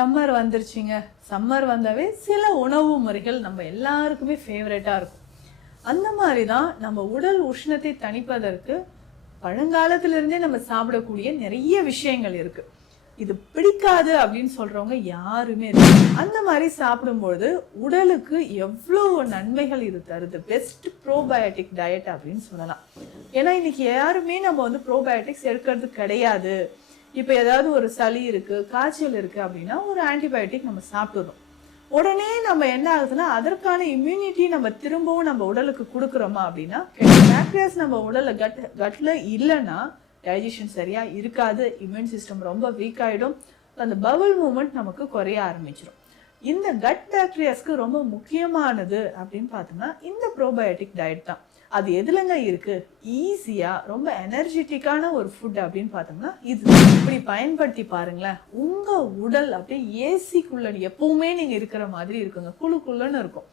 Summer வந்துருச்சுங்க. Summer வந்தாவே சில உணவு முறைகள் நம்ம எல்லாருக்குமே ஃபேவரட்டா இருக்கும். அந்த மாதிரி தான் நம்ம உடல் உஷ்ணத்தை தணிப்பதற்கு பழங்காலத்திலிருந்தே நம்ம சாப்பிடக்கூடிய நிறைய விஷயங்கள் இருக்கு. இது பிடிக்காது அப்படின்னு சொல்றவங்க யாருமே இல்லை. அந்த மாதிரி சாப்பிடும்போது உடலுக்கு எவ்வளவு நன்மைகள் இது தருது. பெஸ்ட் ப்ரோபயோட்டிக் டயட் அப்படின்னு சொல்லலாம். ஏன்னா இன்னைக்கு யாருமே நம்ம ப்ரோபயோட்டிக்ஸ் எடுக்கிறது கிடையாது. இப்போ ஏதாவது ஒரு சளி இருக்கு, காய்ச்சல் இருக்கு அப்படின்னா ஒரு ஆன்டிபயோட்டிக் நம்ம சாப்பிடுறோம். உடனே நம்ம என்ன ஆகுதுன்னா அதற்கான இம்யூனிட்டி நம்ம திரும்பவும் நம்ம உடலுக்கு கொடுக்குறோமா அப்படின்னா பாக்டீரியாஸ் நம்ம உடல்ல கட்ல இல்லைன்னா டைஜஷன் சரியா இருக்காது, இம்யூன் சிஸ்டம் ரொம்ப வீக் ஆயிடும், அந்த பவல் மூவ்மெண்ட் நமக்கு குறைய ஆரம்பிச்சிடும். இந்த கட் பாக்டீரியாஸ்க்கு ரொம்ப முக்கியமானது அப்படின்னு பார்த்தோம்னா இந்த ப்ரோபயோட்டிக் டயட் தான். அது எதுலங்க இருக்கு? ஈஸியா ரொம்ப எனர்ஜெட்டிக்கான ஒரு ஃபுட் அப்படின்னு பார்த்தோம்னா இது. இப்படி பயன்படுத்தி பாருங்களேன், உங்க உடல் அப்படியே ஏசிக்குள்ள எப்பவுமே நீங்க இருக்கிற மாதிரி இருக்குங்க, குழுக்குள்ளன்னு இருக்கும்.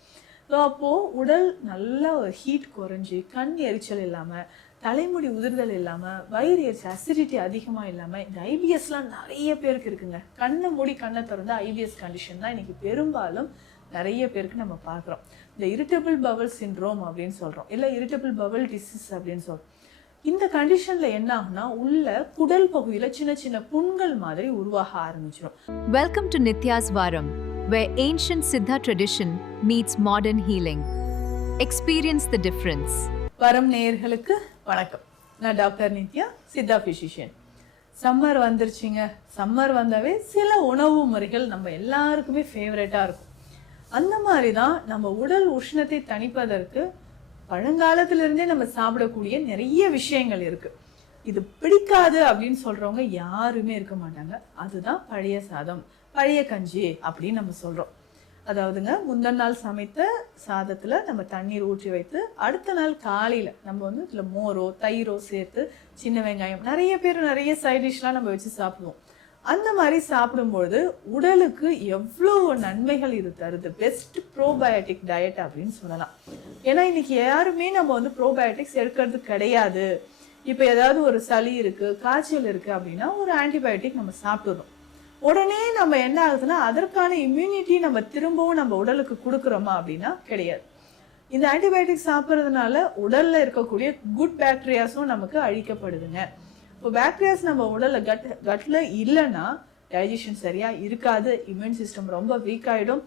அப்போ உடல் நல்ல ஒரு ஹீட் குறைஞ்சி கண் எரிச்சல் இல்லாம, தலைமுடி உதிர்தல் இல்லாம, வயிறு எரிச்சல் அசிடிட்டி அதிகமா இல்லாம, இந்த ஐபிஎஸ்லாம் நிறைய பேருக்கு இருக்குங்க. கண்ணை மூடி கண்ணை திறந்து ஐபிஎஸ் கண்டிஷன் தான் இன்னைக்கு பெரும்பாலும் நிறைய பேருக்கு நம்ம பார்க்குறோம். இந்த இரிட்டபிள் பவல் சிண்ட்ரோம் அப்படின்னு சொல்றோம், இல்லை இரிட்டபிள் பவல் டிசீஸ் அப்படின்னு சொல்றோம். இந்த கண்டிஷன்ல என்ன ஆகும்னா உள்ள குடல் பகுதியில் சின்ன சின்ன புண்கள் மாதிரி உருவாக ஆரம்பிச்சிடும். Welcome to Nitya's Varam, where ancient Siddha tradition meets modern healing. Experience the difference. வரம் நேயர்களுக்கு வணக்கம். நான் doctor Nithya, Siddha physician. Summer வந்துருச்சுங்க. சம்மர் வந்தாவே சில உணவு முறைகள் நம்ம எல்லாருக்குமே ஃபேவரட்டா இருக்கும். அந்த மாதிரி தான் நம்ம உடல் உஷ்ணத்தை தணிப்பதற்கு பழங்காலத்திலிருந்தே நம்ம சாப்பிடக்கூடிய நிறைய விஷயங்கள் இருக்கு. இது பிடிக்காது அப்படின்னு சொல்றவங்க யாருமே இருக்க மாட்டாங்க. அதுதான் பழைய சாதம், பழைய கஞ்சி அப்படின்னு நம்ம சொல்றோம். அதாவதுங்க முந்தின நாள் சமைத்த சாதத்துல நம்ம தண்ணீர் ஊற்றி வைத்து அடுத்த நாள் காலையில நம்ம இதுல மோரோ தயிரோ சேர்த்து சின்ன வெங்காயம், நிறைய பேர் நிறைய சைட் டிஷ்லாம் நம்ம வச்சு சாப்பிடுவோம். அந்த மாதிரி சாப்பிடும்போது உடலுக்கு எவ்வளவு நன்மைகள் இது தருது. பெஸ்ட் ப்ரோபயோட்டிக் டயட் அப்படின்னு சொல்லலாம். ஏன்னா இன்னைக்கு யாருமே நம்ம ப்ரோபயோட்டிக்ஸ் எடுக்கிறது கிடையாது. இப்போ ஏதாவது ஒரு சளி இருக்கு, காய்ச்சல் இருக்கு அப்படின்னா ஒரு ஆன்டிபயோட்டிக் நம்ம சாப்பிடுறோம். உடனே நம்ம என்ன ஆகுதுன்னா அதற்கான இம்யூனிட்டி நம்ம திரும்பவும் நம்ம உடலுக்கு கொடுக்குறோமா அப்படின்னா கிடையாது. இந்த ஆன்டிபயோட்டிக் சாப்பிட்றதுனால உடல்ல இருக்கக்கூடிய குட் பாக்டீரியாஸும் நமக்கு அழிக்கப்படுதுங்க. இப்போ பாக்டீரியாஸ் நம்ம உடல்ல கட்ல இல்லைன்னா டைஜஷன் சரியா இருக்காது, இம்யூன் சிஸ்டம் ரொம்ப வீக் ஆயிடும்,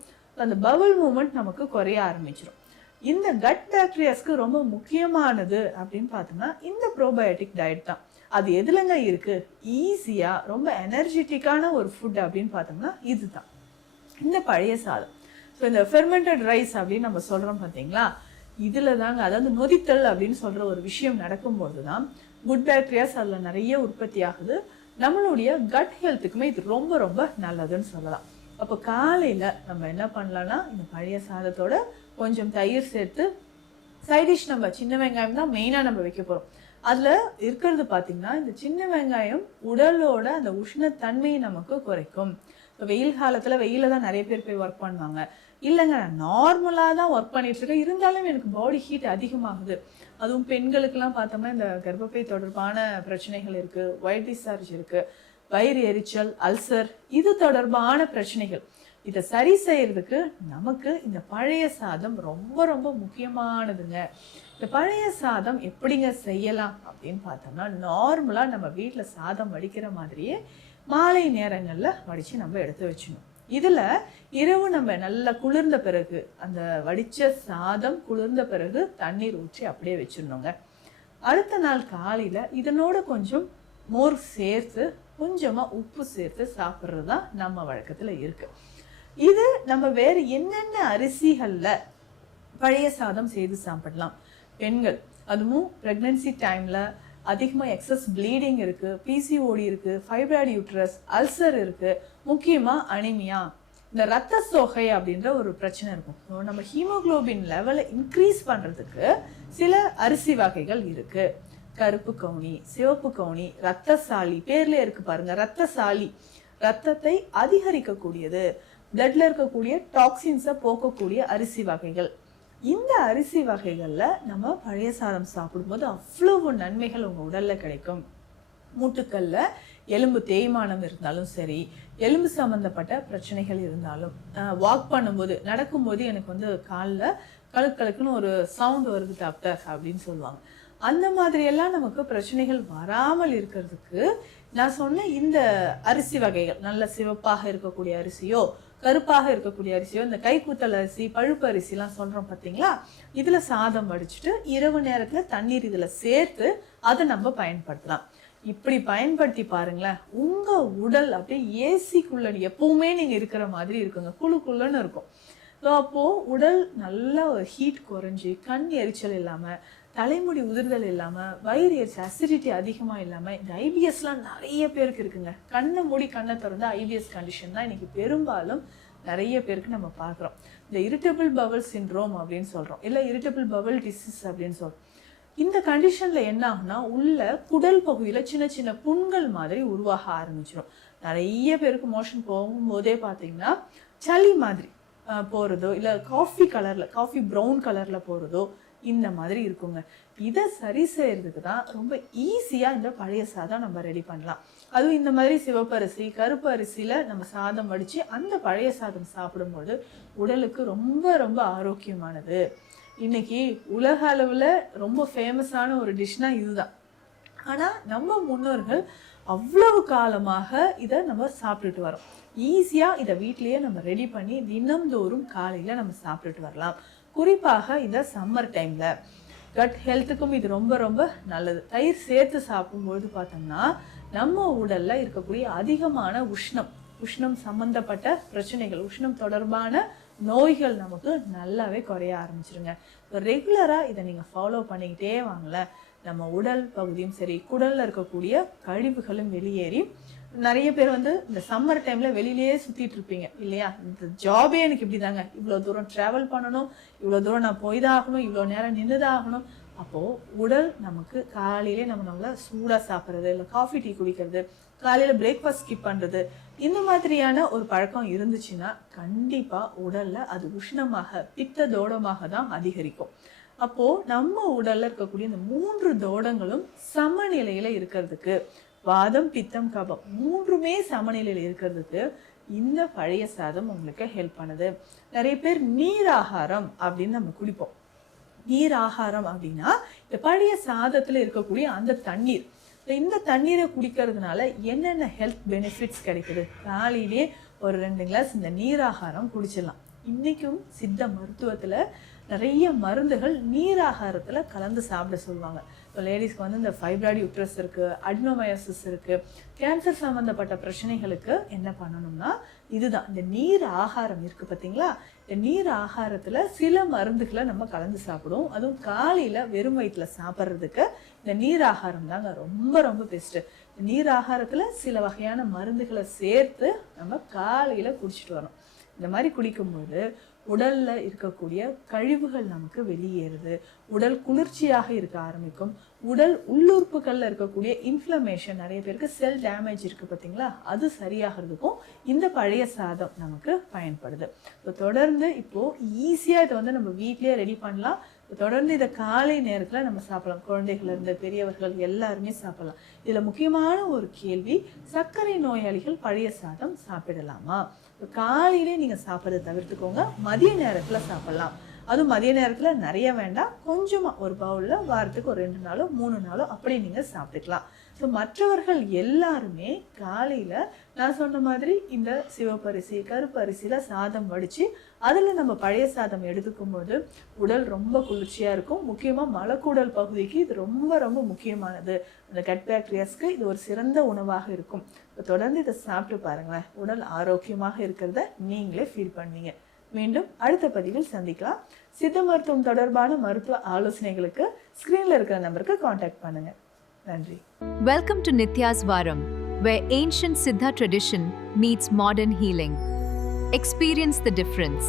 அந்த பவல் மூவ்மெண்ட் நமக்கு குறைய ஆரம்பிச்சிடும். இந்த கட் பாக்டீரியாஸ்க்கு ரொம்ப முக்கியமானது அப்படின்னு பார்த்தோம்னா இந்த ப்ரோபயோட்டிக் டயட் தான். அது எதுலங்க இருக்கு? ஈஸியா ரொம்ப எனர்ஜெட்டிக்கான ஒரு ஃபுட் அப்படின்னு பார்த்தோம்னா இதுதான் இந்த பழைய சாதம். ஸோ இந்த ஃபெர்மெண்டட் ரைஸ் அப்படின்னு நம்ம சொல்றோம் பார்த்தீங்களா, இதுல தாங்க அதாவது நொதித்தல் அப்படின்னு சொல்ற ஒரு விஷயம் நடக்கும்போது தான் குட் பாக்டீரியாஸ் அதில் நிறைய உற்பத்தி ஆகுது. நம்மளுடைய கட் ஹெல்த்துக்குமே இது ரொம்ப ரொம்ப நல்லதுன்னு சொல்லலாம். அப்போ காலையில நம்ம என்ன பண்ணலாம்னா இந்த பழைய சாதத்தோட கொஞ்சம் தயிர் சேர்த்து சைடிஷ் நம்ம சின்ன வெங்காயம் தான் மெயினாக நம்ம வைக்க போகிறோம். அதில் இருக்கிறது பார்த்தீங்கன்னா இந்த சின்ன வெங்காயம் உடலோட அந்த உஷ்ணத்தன்மையை நமக்கு குறைக்கும். இப்போ வெயில் காலத்தில் வெயில தான் நிறைய பேர் போய் ஒர்க் பண்ணுவாங்க. இல்லைங்க நான் நார்மலாக தான் ஒர்க் பண்ணிட்டு இருக்கேன், இருந்தாலும் எனக்கு பாடி ஹீட் அதிகமாகுது. அதுவும் பெண்களுக்கெல்லாம் பார்த்தோம்னா இந்த கர்ப்பப்பை தொடர்பான பிரச்சனைகள் இருக்கு, ஒயிட் டிஸ்சார்ஜ் இருக்கு, வயிறு எரிச்சல், அல்சர், இது தொடர்பான பிரச்சனைகள். இதை சரி செய்யறதுக்கு நமக்கு இந்த பழைய சாதம் ரொம்ப ரொம்ப முக்கியமானதுங்க. இந்த பழைய சாதம் எப்படிங்க செய்யலாம் அப்படின்னு பார்த்தோம்னா நார்மலா நம்ம வீட்டில் சாதம் வடிக்கிற மாதிரியே மாலை நேரங்கள்ல வடிச்சு நம்ம எடுத்து வச்சிடணும். இதுல இரவு நம்ம நல்லா குளிர்ந்த பிறகு அந்த வடிச்ச சாதம் குளிர்ந்த பிறகு தண்ணீர் ஊற்றி அப்படியே வச்சிடணுங்க. அடுத்த நாள் காலையில இதனோட கொஞ்சம் மோர் சேர்த்து கொஞ்சமா உப்பு சேர்த்து சாப்பிட்றது தான் நம்ம வழக்கத்துல இருக்கு. இது நம்ம வேற என்னென்ன அரிசிகள்ல பழைய சாதம் செய்து சாப்பிடலாம்? பெண்கள் அதுவும் பிரெக்னன்சி டைம்ல அதிகமா எக்ஸஸ் ப்ளீடிங் இருக்கு, பிசிஓடி இருக்கு, ஃபைப்ராய்டு யூட்ரஸ், அல்சர் இருக்கு, முக்கியமா அனிமியா, இந்த ரத்த சோகை அப்படின்ற ஒரு பிரச்சனை இருக்கும். நம்ம ஹீமோகுளோபின் லெவலை இன்க்ரீஸ் பண்றதுக்கு சில அரிசி வகைகள் இருக்கு. கருப்பு கவுனி, சிவப்பு கவுனி, ரத்தசாலி, பேர்ல இருக்கு பாருங்க ரத்தசாலி, ரத்தத்தை அதிகரிக்கக்கூடியது, பிளட்ல இருக்கக்கூடிய டாக்ஸின்ஸை போக்கக்கூடிய அரிசி வகைகள். இந்த அரிசி வகைகள்ல நம்ம பழைய சாதம் சாப்பிடும்போது அவ்வளவு நன்மைகள் உங்க உடல்ல கிடைக்கும். மூட்டுக்கல்ல எலும்பு தேய்மானம் இருந்தாலும் சரி, எலும்பு சம்பந்தப்பட்ட பிரச்சனைகள் இருந்தாலும், வாக் பண்ணும்போது நடக்கும்போது எனக்கு வந்து காலில் கழுக்கழுக்குன்னு ஒரு சவுண்ட் வருது டாக்டர் அப்படின்னு சொல்லுவாங்க. அந்த மாதிரி எல்லாம் நமக்கு பிரச்சனைகள் வராமல் இருக்கிறதுக்கு நான் சொன்ன இந்த அரிசி வகைகள், நல்ல சிவப்பாக இருக்கக்கூடிய அரிசியோ கருப்பாக இருக்கக்கூடிய அரிசியோ, இந்த கைக்குத்தல் அரிசி, பழுப்பு அரிசிலாம் சொல்றோம் பார்த்தீங்களா, இதுல சாதம் வடிச்சிட்டு இரவு நேரத்துல தண்ணீர் இதுல சேர்த்து அதை நம்ம பயன்படுத்தலாம். இப்படி பயன்படுத்தி பாருங்களேன், உங்க உடல் அப்படியே ஏசிக்குள்ள எப்பவுமே நீங்க இருக்கிற மாதிரி இருக்குங்க, குழுக்குள்ளன்னு இருக்கும். அப்போ உடல் நல்ல ஒரு ஹீட் குறைஞ்சி, கண் எரிச்சல் இல்லாம, தலைமுடி உதிர்தல் இல்லாம, வயிறு எரிச்சல், அசிடிட்டி அதிகமா இல்லாம, இந்த ஐபிஎஸ்லாம் நிறைய பேருக்கு இருக்குங்க. கண்ணை மூடி கண்ணை திறந்து ஐபிஎஸ் கண்டிஷன் தான் இன்னைக்கு பெரும்பாலும் நிறைய பேருக்கு நம்ம பார்க்குறோம். இந்த இரிட்டபிள் பவல் சிண்ட்ரோம் அப்படின்னு சொல்றோம், இல்லை இரிட்டபிள் பவல் டிசீஸ் அப்படின்னு சொல்றோம். இந்த கண்டிஷன்ல என்ன ஆகுனா, உள்ள குடல் பகுதியில சின்ன சின்ன புண்கள் மாதிரி உருவாக ஆரம்பிச்சிடும். நிறைய பேருக்கு மோஷன் போகும்போதே பார்த்தீங்கன்னா சளி மாதிரி போறதோ, இல்லை காஃபி ப்ரௌன் கலர்ல போறதோ இந்த மாதிரி இருக்குங்க. இதை சரி செய்யறதுக்கு தான் ரொம்ப ஈஸியா இந்த பழைய சாதம் நம்ம ரெடி பண்ணலாம். அதுவும் இந்த மாதிரி சிவப்பரிசி, கருப்பு அரிசியில நம்ம சாதம் வடிச்சு அந்த பழைய சாதம் சாப்பிடும்போது உடலுக்கு ரொம்ப ரொம்ப ஆரோக்கியமானது. இன்னைக்கு உலக அளவுல ரொம்ப ஃபேமஸான ஒரு டிஷ்னா இதுதான். ஆனா நம்ம முன்னோர்கள் அவ்வளவு காலமாக இதை நம்ம சாப்பிட்டுட்டு வரோம். ஈஸியா இதை வீட்லயே நம்ம ரெடி பண்ணி தினம்தோறும் காலையில நம்ம சாப்பிட்டுட்டு வரலாம். குறிப்பாக இந்த சம்மர் டைம்ல கட் ஹெல்த்துக்கும் இது ரொம்ப ரொம்ப நல்லது. தயிர் சேர்த்து சாப்பிடும்போது பார்த்தோம்னா நம்ம உடல்ல இருக்கக்கூடிய அதிகமான உஷ்ணம் சம்பந்தப்பட்ட பிரச்சனைகள், உஷ்ணம் தொடர்பான நோய்கள் நமக்கு நல்லாவே குறைய ஆரம்பிச்சிருங்க. ரெகுலரா இதை நீங்க ஃபாலோ பண்ணிக்கிட்டே வாங்கல, நம்ம உடல் பகுதியும் சரி, குடல்ல இருக்கக்கூடிய கழிவுகளும் வெளியேறி, நிறைய பேர் வந்து இந்த சம்மர் டைம்ல வெளியிலேயே சுத்திட்டு இருப்பீங்க இல்லையா, இந்த ஜாபே எனக்கு இப்படிதாங்க, இவ்வளவு தூரம் டிராவல் பண்ணணும், இவ்வளவு தூரம் நான் போய்தான் ஆகணும், இவ்வளவு நேரம் நின்றுதான் ஆகணும். அப்போ உடல் நமக்கு காலையிலே நம்மள சூடா சாப்பிட்றது, இல்லை காஃபி டீ குடிக்கிறது, காலையில பிரேக்ஃபாஸ்ட் ஸ்கிப் பண்றது, இந்த மாதிரியான ஒரு பழக்கம் இருந்துச்சுன்னா கண்டிப்பா உடல்ல அது உஷ்ணமாக பித்த தோடமாக தான் அதிகரிக்கும். அப்போ நம்ம உடல்ல இருக்கக்கூடிய இந்த 3 தோடங்களும் சமநிலையில இருக்கிறதுக்கு, வாதம் பித்தம் கபம் 3மே சமநிலையில இருக்கிறதுக்கு இந்த பழைய சாதம் உங்களுக்கு ஹெல்ப் பண்ணுது. நிறைய பேர் நீர் ஆகாரம் அப்படின்னு நம்ம குடிப்போம். நீர் ஆகாரம் அப்படின்னா இந்த பழைய சாதத்துல இருக்கக்கூடிய அந்த தண்ணீர், இந்த தண்ணீரை குடிக்கிறதுனால என்னென்ன ஹெல்த் பெனிஃபிட்ஸ் கிடைக்குது. காலையிலே ஒரு 2 கிளாஸ் இந்த நீராகாரம் குடிச்சிடலாம். இன்னைக்கும் சித்த மருத்துவத்துல நிறைய மருந்துகள் நீராகாரத்துல கலந்து சாப்பிட சொல்லுவாங்க. இப்போ லேடிஸ்க்கு வந்து இந்த ஃபைப்ராய்டு யூட்ரஸ் இருக்கு, அட்னோமயோசிஸ் இருக்கு, கேன்சர் சம்பந்தப்பட்ட பிரச்சனைகளுக்கு என்ன பண்ணணும்னா இதுதான், இந்த நீர் ஆகாரம் இருக்கு பார்த்தீங்களா, இந்த நீர் ஆகாரத்துல சில மருந்துகளை நம்ம கலந்து சாப்பிடுவோம். அதுவும் காலையில வெறும் வயிற்றுல சாப்பிட்றதுக்கு இந்த நீர் ஆகாரம் தாங்க ரொம்ப ரொம்ப பெஸ்ட். நீர் ஆகாரத்துல சில வகையான மருந்துகளை சேர்த்து நம்ம காலையில குடிச்சிட்டு வரோம். இந்த மாதிரி குடிக்கும்போது உடல்ல இருக்கக்கூடிய கழிவுகள் நமக்கு வெளியேறுது, உடல் குளிர்ச்சியாக இருக்க ஆரம்பிக்கும், உடல் உள்ளுறுப்புகள்ல இருக்கக்கூடிய இன்ஃப்ளமேஷன், நிறைய பேருக்கு செல் டேமேஜ் இருக்கு பார்த்தீங்களா, அது சரியாகிறதுக்கும் இந்த பழைய சாதம் நமக்கு பயன்படுது. தொடர்ந்து இப்போ ஈஸியா இதை வந்து நம்ம வீட்லயே ரெடி பண்ணலாம். தொடர்ந்து இதை காலை நேரத்துல நம்ம சாப்பிடலாம். குழந்தைகள் இருந்து பெரியவர்கள் எல்லாருமே சாப்பிடலாம். இதுல முக்கியமான ஒரு கேள்வி, சர்க்கரை நோயாளிகள் பழைய சாதம் சாப்பிடலாமா? காலையிலே நீங்க சாப்பிட்றத தவிர்த்துக்கோங்க, மதிய நேரத்துல சாப்பிடலாம். அதுவும் மதிய நேரத்துல நிறைய வேண்டாம், கொஞ்சமா ஒரு பவுல்ல வாரத்துக்கு ஒரு 2 நாளோ 3 நாளோ அப்படி நீங்க சாப்பிட்டுக்கலாம். ஸோ மற்றவர்கள் எல்லாருமே காலையில நான் சொன்ன மாதிரி இந்த சிவப்பரிசி கருப்பரிசியில சாதம் வடிச்சு அதுல நம்ம பழைய சாதம் எடுத்துக்கும் போது உடல் ரொம்ப குளிர்ச்சியா இருக்கும். முக்கியமா மலக்குடல் பகுதிக்கு இது ரொம்ப ரொம்ப முக்கியமானது. அந்த கட் பாக்டீரியாஸ்க்கு இது ஒரு சிறந்த உணவாக இருக்கும். தொடர்ந்து இதை சாப்பிட்டு பாருங்களேன், உடல் ஆரோக்கியமாக இருக்கிறத நீங்களே ஃபீல் பண்ணுவீங்க. மீண்டும் அடுத்த பதிவில் சந்திக்கலாம். சித்த மருத்துவம் தொடர்பான மருத்துவ ஆலோசனைகளுக்கு ஸ்கிரீன்ல இருக்கிற நம்பருக்கு காண்டாக்ட் பண்ணுங்க. நன்றி. Welcome to Nitya's Varam, where ancient Siddha tradition meets modern healing. Experience the difference.